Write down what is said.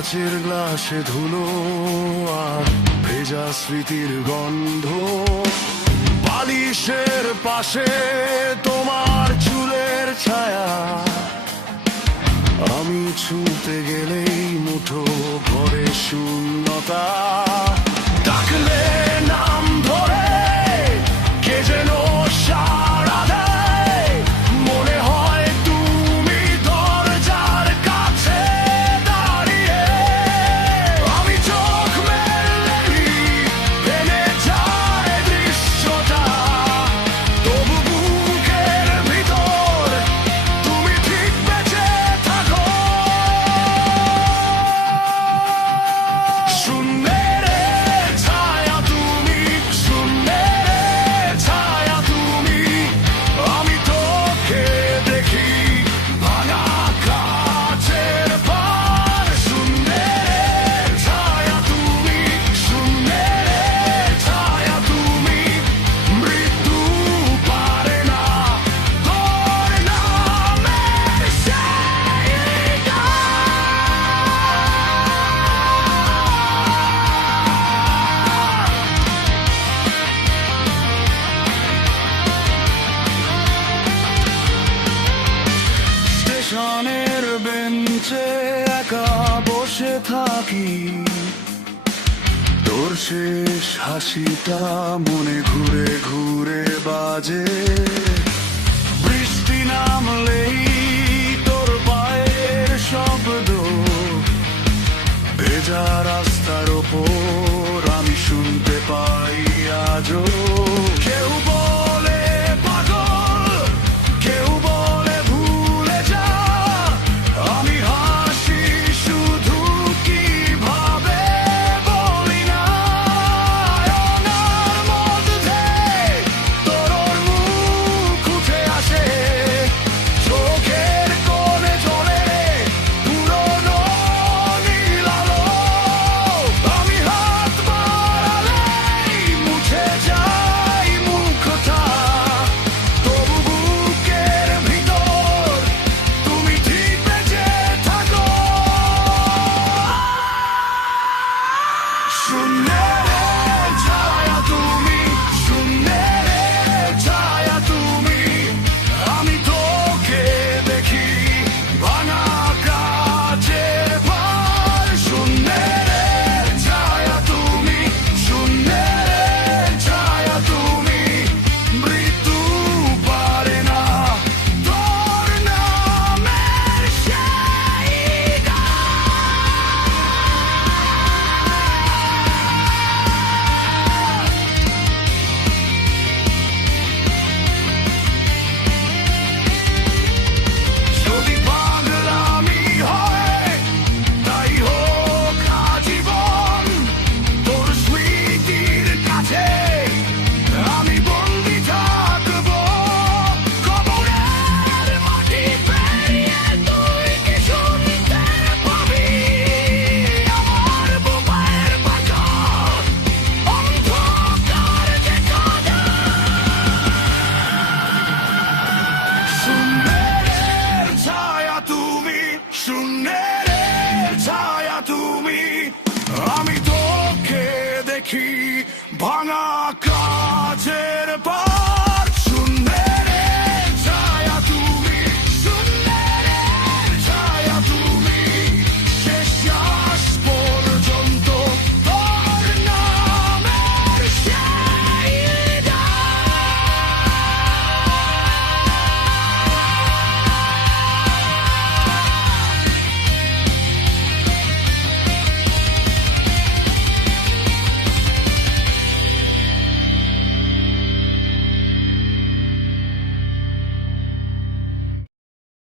কাচের গ্লাসে ধুলো আর ভেজা স্মৃতির গন্ধ, বালিশের পাশে তোমার চুলের ছায়া, আমি ছুঁতে গেলেই মুঠো ভরে শূন্যতা। ডাকলে নাম ধরে কে যেন সাড়া দেয়, মনে হয় তুমি দরজার কাছে দাঁড়িয়ে। আমি চোখ মেললেই ভেঙে যায় দৃশ্যটা, তবু বুকের ভিতর তুমি ঠিক বেঁচে থাকো। শূন্যের ছায়া তুমি, শূন্যের ছায়া তুমি, আমি তোকে দেখি ভাঙা কাচের পার। শূন্যের ছায়া তুমি, শূন্যের ছায়া তুমি, মৃত্যু পারে না তোর নামের সেই স্টেশনের বেঞ্চে একা বসে থাকি, তোর শেষ হাসিটা মনে ঘুরে ঘুরে বাজে। বৃষ্টি নামলেই তোর পায়ের শব্দ, ভেজা রাস্তার ওপর আমি শুনতে পাই আজও।